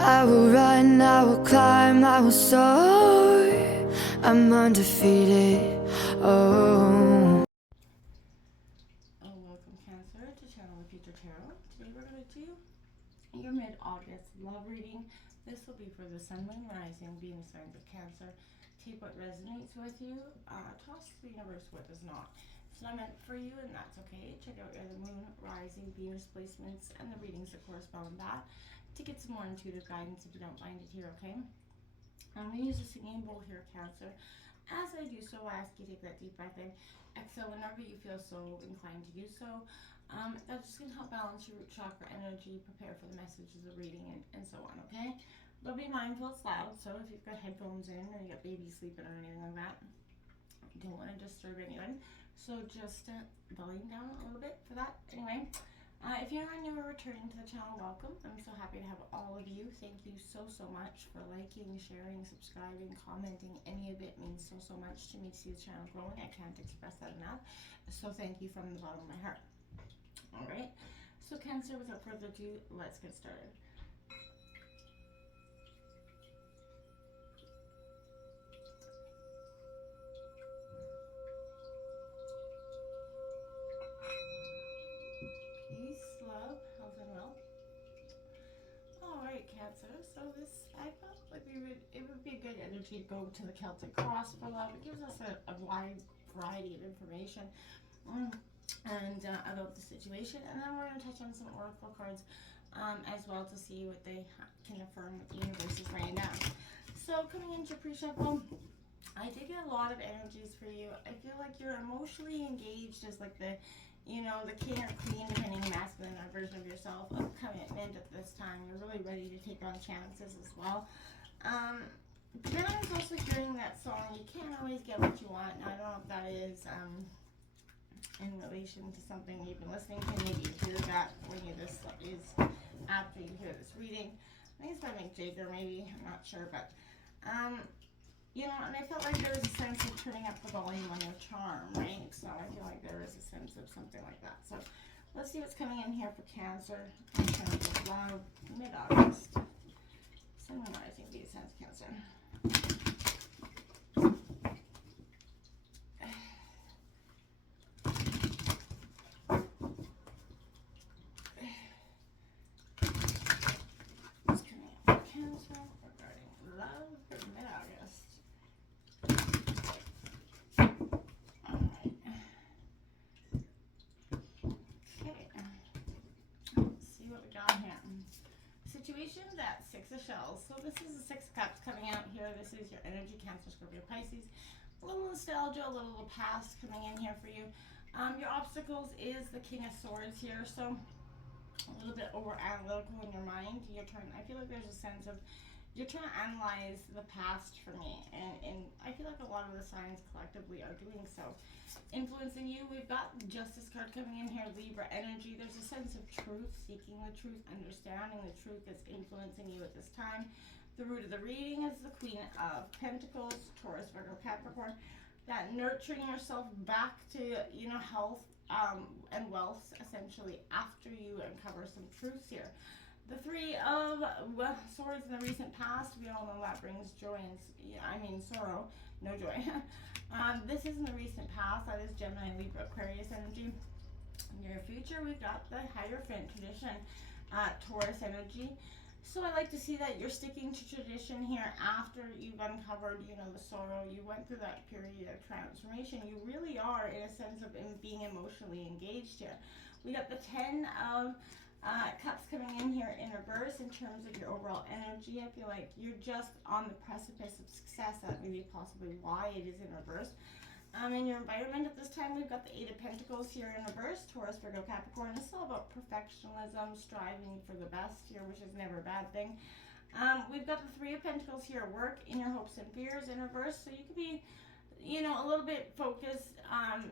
I will run, I will climb, I will soar. I'm undefeated. Oh. Welcome Cancer to Channel the Future Tarot. Today we're going to do your mid-August love reading. This will be for the Sun, Moon, Rising, Venus signs of Cancer. Take what resonates with you, toss to the universe what does not. It's not meant for you, and that's okay. Check out your Moon, Rising, Venus placements and the readings that correspond with that to get some more intuitive guidance if you don't find it here, okay? I'm going to use a singing bowl here, Cancer. As I do so, I ask you to take that deep breath in. Exhale whenever you feel so inclined to do so. That's just going to help balance your root chakra energy, prepare for the messages of the reading, and so on, okay? But be mindful it's loud, so if you've got headphones in or you got babies sleeping or anything like that, you don't want to disturb anyone. So just volume down a little bit for that. Anyway, if you're new or returning to the channel, welcome. I'm so happy to have all of you. Thank you so much for liking, sharing, subscribing, commenting. Any of it means so much to me to see the channel growing. I can't express that enough. So thank you from the bottom of my heart. All right. So Cancer, without further ado, let's get started. Peace, love, health, and wealth. Alright, Cancer, so I felt like it would be a good energy to go to the Celtic Cross for love. It gives us a wide variety of information and about the situation, and then we're going to touch on some oracle cards as well to see what they can affirm what the universe is writing down. So coming into pre-shuffle, I did get a lot of energies for you. I feel like you're emotionally engaged as like the king or queen, depending masculine or version of yourself, of commitment at this time. You're really ready to take on chances as well. But then I was also hearing that song, You Can't Always Get What You Want. Now, I don't know if that is in relation to something you've been listening to. Maybe you hear that when this is after you hear this reading. I think it's by Mick Jagger, maybe. I'm not sure, but and I felt like there was a sense of turning up the volume on your charm, right? So I feel like there is a sense of something like that. So let's see what's coming in here for Cancer in terms of love, mid-August. Sun, Moon, Rising, Venus signs of Cancer. What's coming in for Cancer regarding love for mid-August? Situation, that Six of Shells. So this is the Six of Cups coming out here. This is your energy, Cancer, Scorpio, Pisces. A little nostalgia, a little past coming in here for you. Your obstacles is the King of Swords here. So a little bit over analytical in your mind. I feel like there's a sense of you're trying to analyze the past for me, and I feel like a lot of the signs collectively are doing so. Influencing you, we've got the Justice card coming in here, Libra energy. There's a sense of truth, seeking the truth, understanding the truth that's influencing you at this time. The root of the reading is the Queen of Pentacles, Taurus, Virgo, Capricorn. That nurturing yourself back to health and wealth, essentially, after you uncover some truths here. The Three of Swords in the recent past, we all know that brings joy and sorrow, no joy. This is in the recent past, that is Gemini, Libra, Aquarius energy. In your future, we've got the Hierophant tradition, Taurus energy. So I like to see that you're sticking to tradition here after you've uncovered, the sorrow. You went through that period of transformation. You really are, in a sense of being emotionally engaged here. We got the Ten of Cups coming in here in reverse in terms of your overall energy. I feel like you're just on the precipice of success. That may be possibly why it is in reverse. In your environment at this time, we've got the Eight of Pentacles here in reverse, Taurus, Virgo, Capricorn. This is all about perfectionism, striving for the best here, which is never a bad thing. We've got the Three of Pentacles here at work, in your hopes and fears in reverse. So you could be, a little bit focused on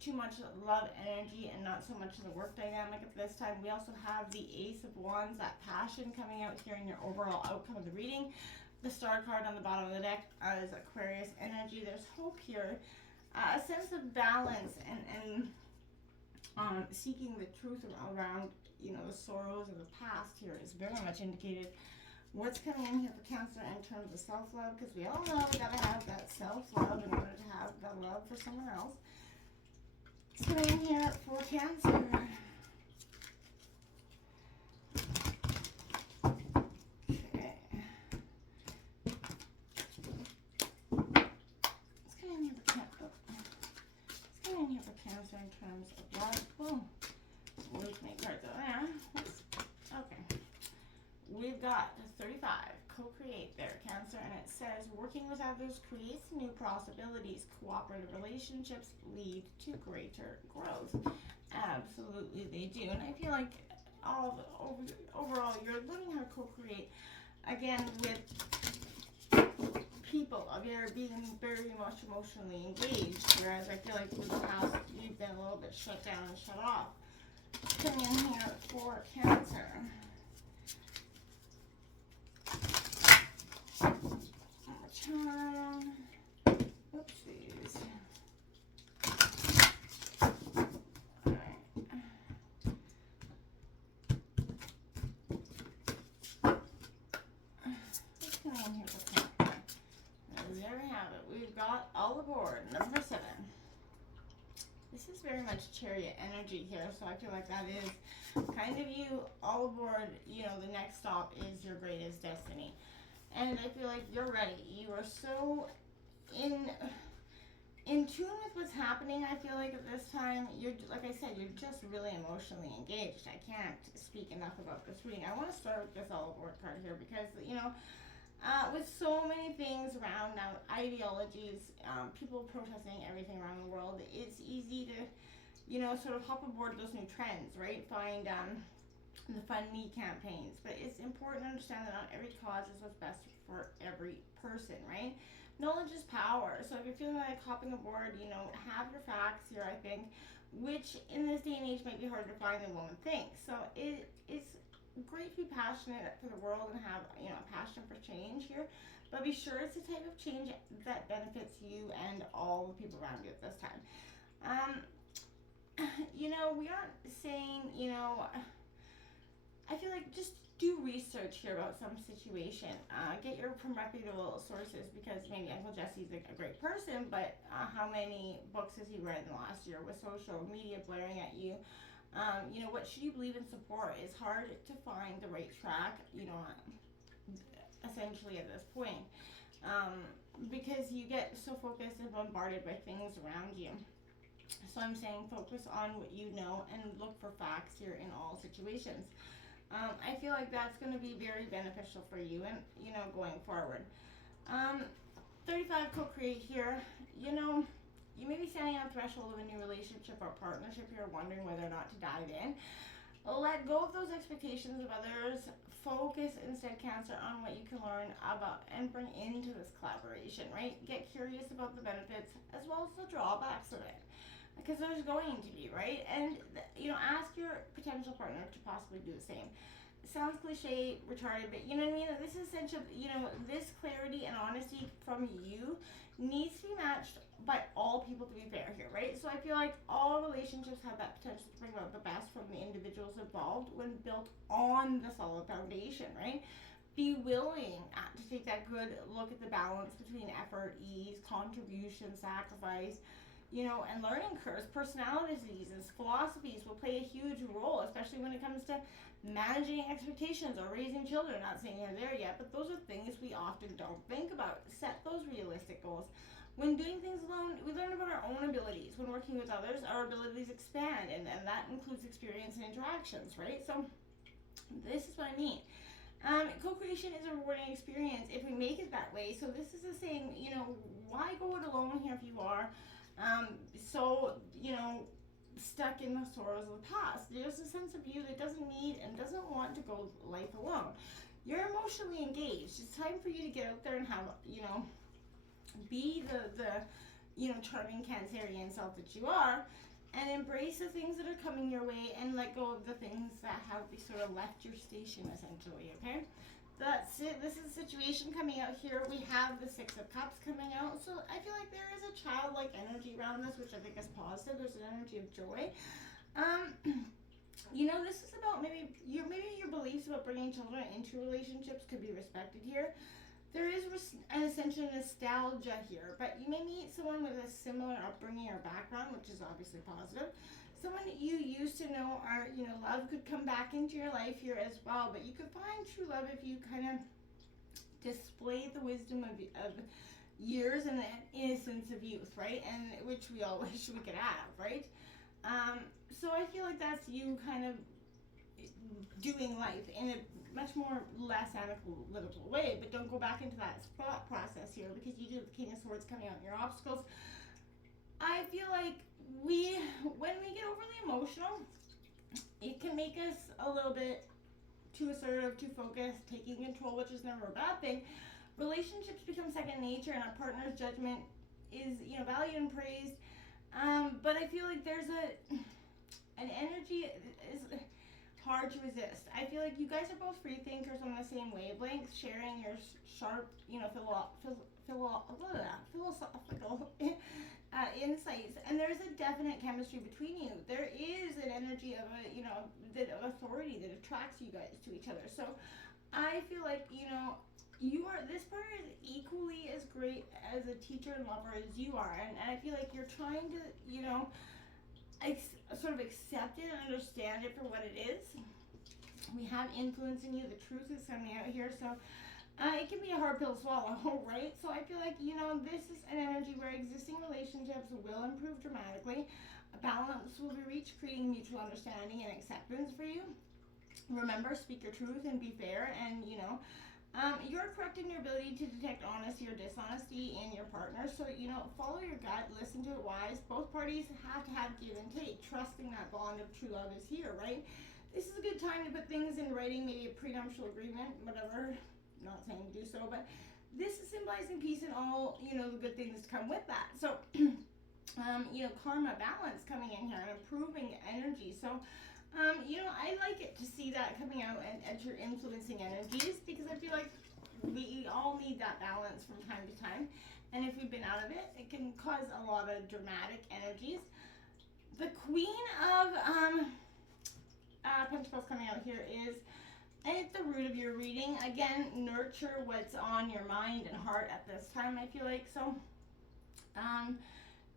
too much love energy and not so much of the work dynamic at this time. We also have the Ace of Wands, that passion coming out here in your overall outcome of the reading. The Star card on the bottom of the deck is Aquarius energy. There's hope here, a sense of balance and seeking the truth around the sorrows of the past here is very much indicated. What's coming in here for Cancer in terms of self-love? Because we all know we gotta have that self-love in order to have the love for someone else. What's coming in here for Cancer? Okay. What's coming in here for Cancer? What's coming in here for Cancer in terms of love? Oh, we've made cards over there. Okay. We've got 35, co-create there, Cancer, and it says, working with others creates new possibilities. Cooperative relationships lead to greater growth. Absolutely they do. And I feel like overall, you're learning how to co-create, again, with people. You're being very much emotionally engaged, whereas I feel like in the past, you've been a little bit shut down and shut off. Coming in here for Cancer. Oopsies. Alright. What's going on here for Cancer? There we have it. We've got all aboard, number 7. This is very much Chariot energy here, so I feel like that is kind of you all aboard. You know, the next stop is your greatest destiny. And I feel like you're ready. You are so in tune with what's happening. I feel like at this time, you're, like I said, you're just really emotionally engaged. I can't speak enough about this reading. I want to start with this all aboard card here because, you know, with so many things around now, ideologies, people protesting everything around the world, it's easy to, you know, sort of hop aboard those new trends, right? Find the Fund Me campaigns, but it's important to understand that not every cause is what's best for every person, right? Knowledge is power. So if you're feeling like hopping aboard, you know, have your facts here, I think, which in this day and age might be harder to find than one would think. So it's great to be passionate for the world and have, you know, a passion for change here, but be sure it's the type of change that benefits you and all the people around you at this time. You know, we aren't saying, you know, I feel like just do research here about some situation. Get your from reputable sources because maybe Uncle Jesse's a great person, but how many books has he read in the last year with social media blaring at you? You know, what should you believe and support? It's hard to find the right track, you know, essentially at this point, because you get so focused and bombarded by things around you. So I'm saying focus on what you know and look for facts here in all situations. I feel like that's going to be very beneficial for you and, you know, going forward. 35 co-create here. You know, you may be standing on the threshold of a new relationship or partnership here, wondering whether or not to dive in. Let go of those expectations of others. Focus instead, Cancer, on what you can learn about and bring into this collaboration, right? Get curious about the benefits as well as the drawbacks of it, because there's going to be, right? And, you know, ask your potential partner to possibly do the same. It sounds cliche, retarded, but you know what I mean? This is essential, you know, this clarity and honesty from you needs to be matched by all people to be fair here, right? So I feel like all relationships have that potential to bring about the best from the individuals involved when built on the solid foundation, right? Be willing to take that good look at the balance between effort, ease, contribution, sacrifice, you know, and learning curves. Personalities and philosophies will play a huge role, especially when it comes to managing expectations or raising children. Not saying you're there yet, but those are things we often don't think about. Set those realistic goals. When doing things alone, we learn about our own abilities. When working with others, our abilities expand, and that includes experience and interactions, right? So this is what I mean. Co-creation is a rewarding experience if we make it that way. So this is a saying, you know, why go it alone here if you are so, you know, stuck in the sorrows of the past? There's a sense of you that doesn't need and doesn't want to go life alone. You're emotionally engaged. It's time for you to get out there and have, you know, be the you know, charming Cancerian self that you are, and embrace the things that are coming your way and let go of the things that have sort of left your station, essentially, okay? That's it. This is a situation coming out here. We have the Six of Cups coming out, so I feel like there is a childlike energy around this, which I think is positive. There's an energy of joy. You know, this is about maybe your beliefs about bringing children into relationships could be respected here. There is an essential nostalgia here, but you may meet someone with a similar upbringing or background, which is obviously positive. Someone that you used to know, or love could come back into your life here as well. But you could find true love if you kind of display the wisdom of years and the innocence of youth, right? And which we all wish we could have, right? So I feel like that's you kind of doing life in a much more less analytical way, but don't go back into that thought process here, because you do the King of Swords coming out in your obstacles. I feel like when we get overly emotional, it can make us a little bit too assertive, too focused, taking control, which is never a bad thing. Relationships become second nature, and a partner's judgment is valued and praised. But I feel like there's an energy is hard to resist. I feel like you guys are both free thinkers on the same wavelength, sharing your sharp, philosophical insights, and there's a definite chemistry between you. There is an energy of of authority that attracts you guys to each other. So I feel like this partner is equally as great as a teacher and lover as you are, and I feel like you're trying to sort of accept it and understand it for what it is. We have influence in you. The truth is coming out here, so it can be a hard pill to swallow, right? So I feel like this is an energy where existing relationships will improve dramatically. A balance will be reached, creating mutual understanding and acceptance for you. Remember, speak your truth and be fair, and you're correct in your ability to detect honesty or dishonesty in your partner. So, follow your gut, listen to it wise. Both parties have to have give and take, trusting that bond of true love is here, right? This is a good time to put things in writing, maybe a prenuptial agreement, whatever. Not saying to do so, but this is symbolizing peace and all, the good things to come with that. So, karma, balance coming in here and improving energy. So, I like it to see that coming out and you're influencing energies, because I feel like we all need that balance from time to time. And if we've been out of it, it can cause a lot of dramatic energies. The Queen of Pentacles coming out here is at the root of your reading. Again, nurture what's on your mind and heart at this time, I feel like. So,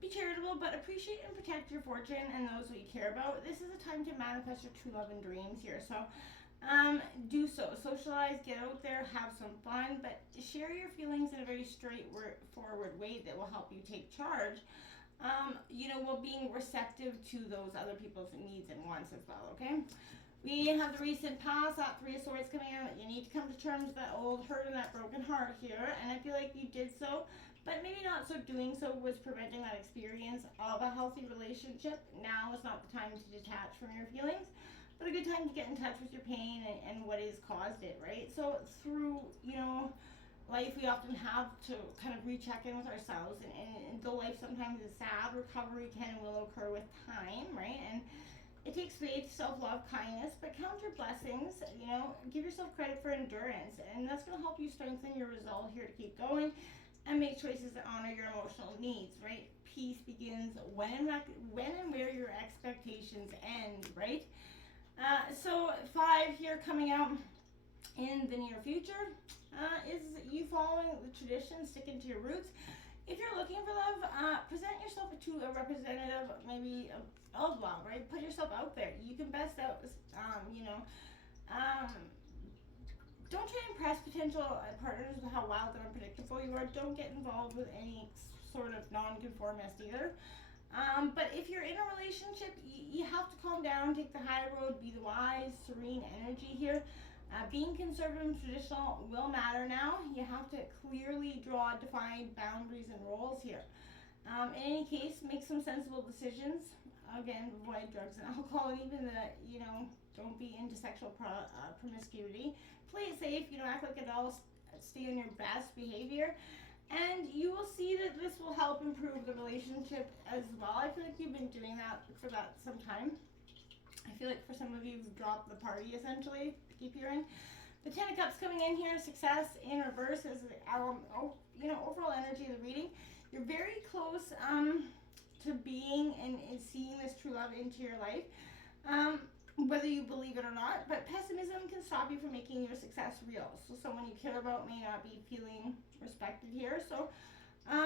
be charitable, but appreciate and protect your fortune and those that you care about. This is a time to manifest your true love and dreams here. So, do so. Socialize, get out there, have some fun, but share your feelings in a very straightforward way that will help you take charge. While being receptive to those other people's needs and wants as well, okay? We have the recent past, that Three of Swords coming out. You need to come to terms with that old hurt and that broken heart here, and I feel like you did so, but maybe not so doing so was preventing that experience of a healthy relationship. Now is not the time to detach from your feelings, but a good time to get in touch with your pain and what has caused it, right? So through, life, we often have to kind of recheck in with ourselves, and though life sometimes is sad, recovery can and will occur with time, right? And it takes faith, self-love, kindness, but count your blessings, give yourself credit for endurance, and that's going to help you strengthen your resolve here to keep going and make choices that honor your emotional needs, right? Peace begins when and where your expectations end, right? So 5 here coming out in the near future is you following the tradition, sticking to your roots. If you're looking for love, present yourself to a representative, maybe of love, right? Put yourself out there. You can best out, don't try to impress potential partners with how wild and unpredictable you are. Don't get involved with any sort of non-conformist either. But if you're in a relationship, you have to calm down, take the high road, be the wise, serene energy here. Being conservative and traditional will matter now. You have to clearly draw defined boundaries and roles here. In any case, make some sensible decisions. Again, avoid drugs and alcohol, and even don't be into sexual promiscuity. Play it safe, act like adults, stay on your best behavior, and you will see that this will help improve the relationship as well. I feel like you've been doing that for some time. I feel like for some of you, you've dropped the party essentially. Keep hearing. The Ten of Cups coming in here, success in reverse is overall energy of the reading. You're very close to being and seeing this true love into your life. whether you believe it or not, but pessimism can stop you from making your success real. So someone you care about may not be feeling respected here. So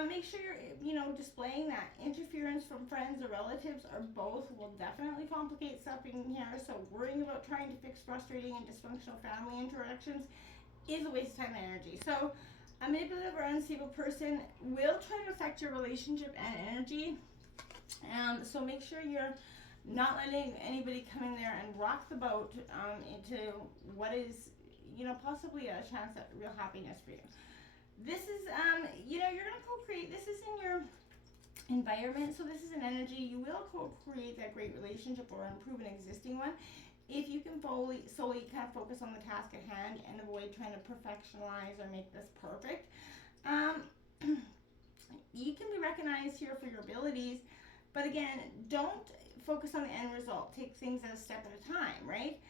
make sure you're, displaying that. Interference from friends or relatives or both will definitely complicate stuff in here. So worrying about trying to fix frustrating and dysfunctional family interactions is a waste of time and energy. So a manipulative or unstable person will try to affect your relationship and energy. So make sure you're not letting anybody come in there and rock the boat into what is, possibly a chance at real happiness for you. This is, you're going to co-create. This is in your environment, so this is an energy. You will co-create that great relationship or improve an existing one if you can solely kind of focus on the task at hand and avoid trying to perfectionize or make this perfect. You can be recognized here for your abilities, but again, don't focus on the end result. Take things a step at a time, right?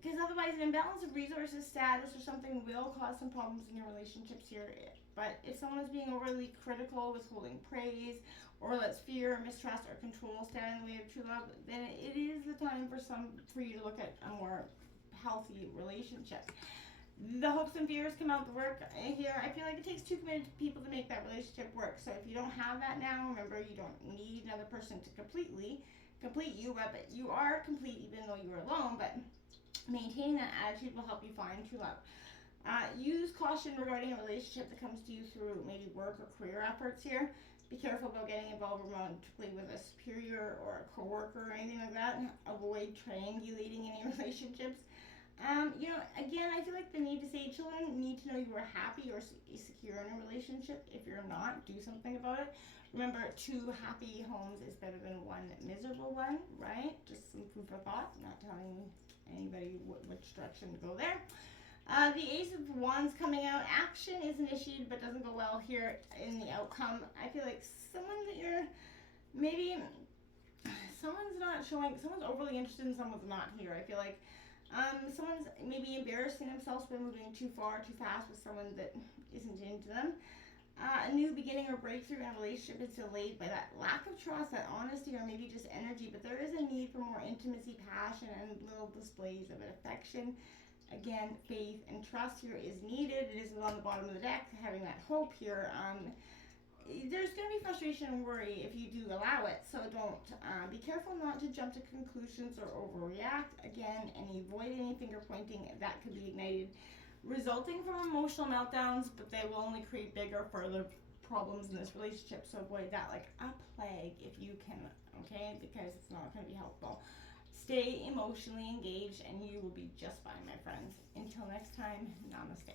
Because otherwise an imbalance of resources, status, or something will cause some problems in your relationships here. But if someone is being overly critical, withholding praise, or lets fear, mistrust, or control stand in the way of true love, then it is the time for you to look at a more healthy relationship. The hopes and fears come out the work here. I feel like it takes two committed people to make that relationship work. So if you don't have that now, remember you don't need another person to complete you, but you are complete even though you're alone. But maintaining that attitude will help you find true love. Use caution regarding a relationship that comes to you through maybe work or career efforts here. Be careful about getting involved romantically with a superior or a coworker or anything like that. Avoid triangulating any relationships. Again, I feel like the need to say children need to know you are happy or secure in a relationship. If you're not, do something about it. Remember, 2 happy homes is better than 1 miserable one, right? Just some food for thought. I'm not telling anybody which direction to go there. The Ace of Wands coming out. Action is initiated but doesn't go well here in the outcome. I feel like someone that you're maybe someone's not showing, someone's overly interested in someone's not here. I feel like someone's maybe embarrassing themselves by moving too far, too fast with someone that isn't into them. A new beginning or breakthrough in a relationship is delayed by that lack of trust, that honesty, or maybe just energy. But there is a need for more intimacy, passion, and little displays of affection. Again, faith and trust here is needed. It is on the bottom of the deck, having that hope here. There's going to be frustration and worry if you do allow it, so don't. Be careful not to jump to conclusions or overreact, again, and avoid any finger pointing that could be ignited, resulting from emotional meltdowns, but they will only create bigger, further problems in this relationship, so avoid that like a plague if you can, okay, because it's not going to be helpful. Stay emotionally engaged and you will be just fine, my friends. Until next time, namaste.